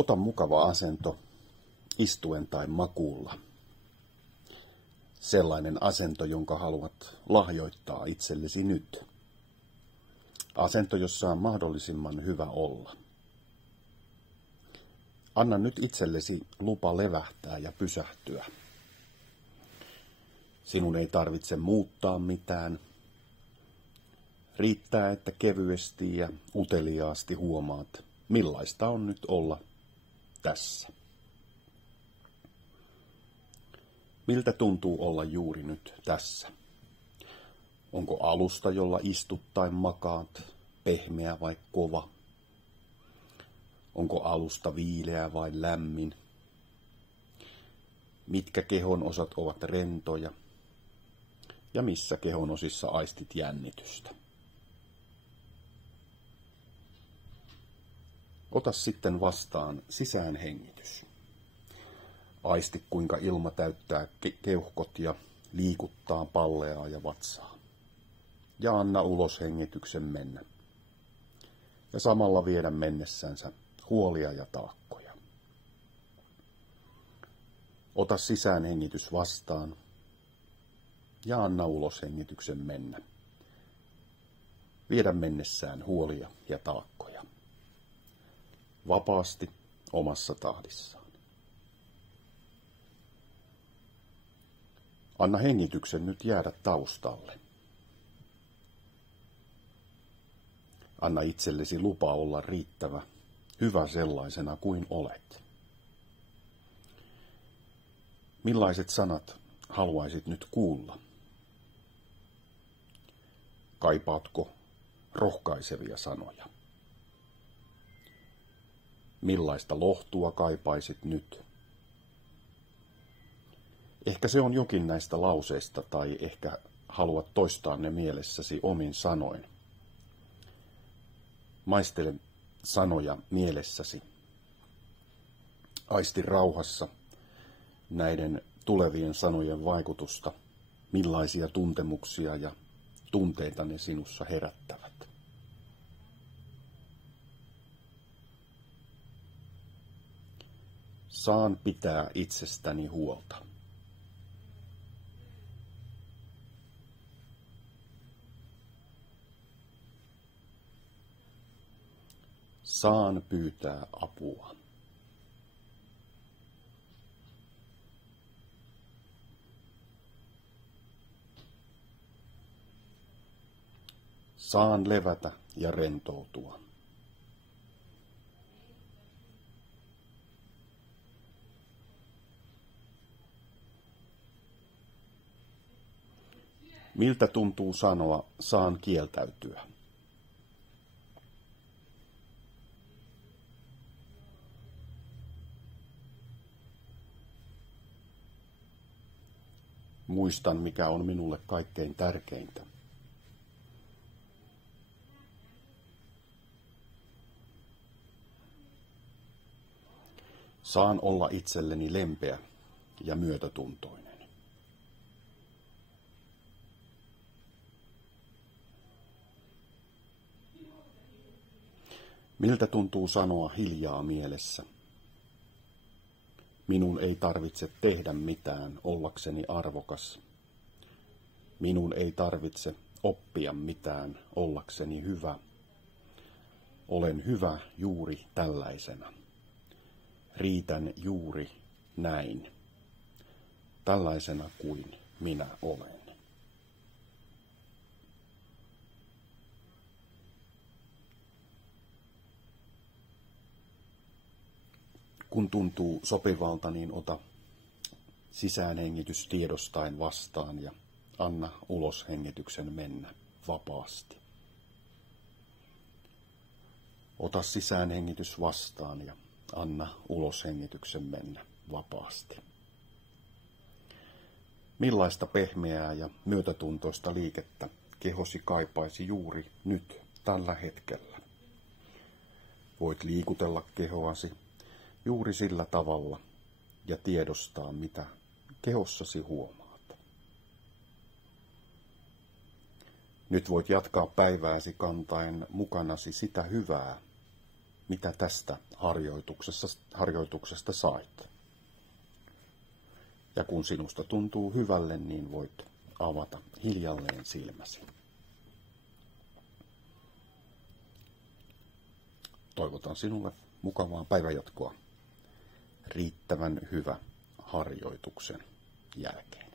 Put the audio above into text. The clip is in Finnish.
Ota mukava asento istuen tai makuulla. Sellainen asento, jonka haluat lahjoittaa itsellesi nyt. Asento, jossa on mahdollisimman hyvä olla. Anna nyt itsellesi lupa levähtää ja pysähtyä. Sinun ei tarvitse muuttaa mitään. Riittää, että kevyesti ja uteliaasti huomaat, millaista on nyt olla tässä. Miltä tuntuu olla juuri nyt tässä? Onko alusta, jolla istut tai makaat, pehmeä vai kova? Onko alusta viileä vai lämmin? Mitkä kehon osat ovat rentoja? Ja missä kehon osissa aistit jännitystä? Ota sitten vastaan sisäänhengitys. Aisti, kuinka ilma täyttää keuhkot ja liikuttaa palleaa ja vatsaa. Ja anna uloshengityksen mennä. Ja samalla viedä mennessänsä huolia ja taakkoja. Ota sisäänhengitys vastaan ja anna uloshengityksen mennä. Viedä mennessään huolia ja taakkoja. Vapaasti omassa tahdissaan. Anna hengityksen nyt jäädä taustalle. Anna itsellesi lupa olla riittävä, hyvä sellaisena kuin olet. Millaiset sanat haluaisit nyt kuulla? Kaipaatko rohkaisevia sanoja? Millaista lohtua kaipaisit nyt? Ehkä se on jokin näistä lauseista tai ehkä haluat toistaa ne mielessäsi omin sanoin. Maistele sanoja mielessäsi. Aisti rauhassa näiden tulevien sanojen vaikutusta, millaisia tuntemuksia ja tunteita ne sinussa herättävät. Saan pitää itsestäni huolta. Saan pyytää apua. Saan levätä ja rentoutua. Miltä tuntuu sanoa, saan kieltäytyä? Muistan, mikä on minulle kaikkein tärkeintä. Saan olla itselleni lempeä ja myötätuntoinen. Miltä tuntuu sanoa hiljaa mielessä? Minun ei tarvitse tehdä mitään ollakseni arvokas. Minun ei tarvitse oppia mitään ollakseni hyvä. Olen hyvä juuri tällaisena. Riitän juuri näin. Tällaisena kuin minä olen. Kun tuntuu sopivalta, niin ota sisäänhengitys tiedostaen vastaan ja anna uloshengityksen mennä vapaasti. Ota sisäänhengitys vastaan ja anna uloshengityksen mennä vapaasti. Millaista pehmeää ja myötätuntoista liikettä kehosi kaipaisi juuri nyt, tällä hetkellä? Voit liikutella kehoasi juuri sillä tavalla ja tiedostaa, mitä kehossasi huomaat. Nyt voit jatkaa päivääsi kantaen mukanasi sitä hyvää, mitä tästä harjoituksesta sait. Ja kun sinusta tuntuu hyvälle, niin voit avata hiljalleen silmäsi. Toivotan sinulle mukavaa päivänjatkoa riittävän hyvä harjoituksen jälkeen.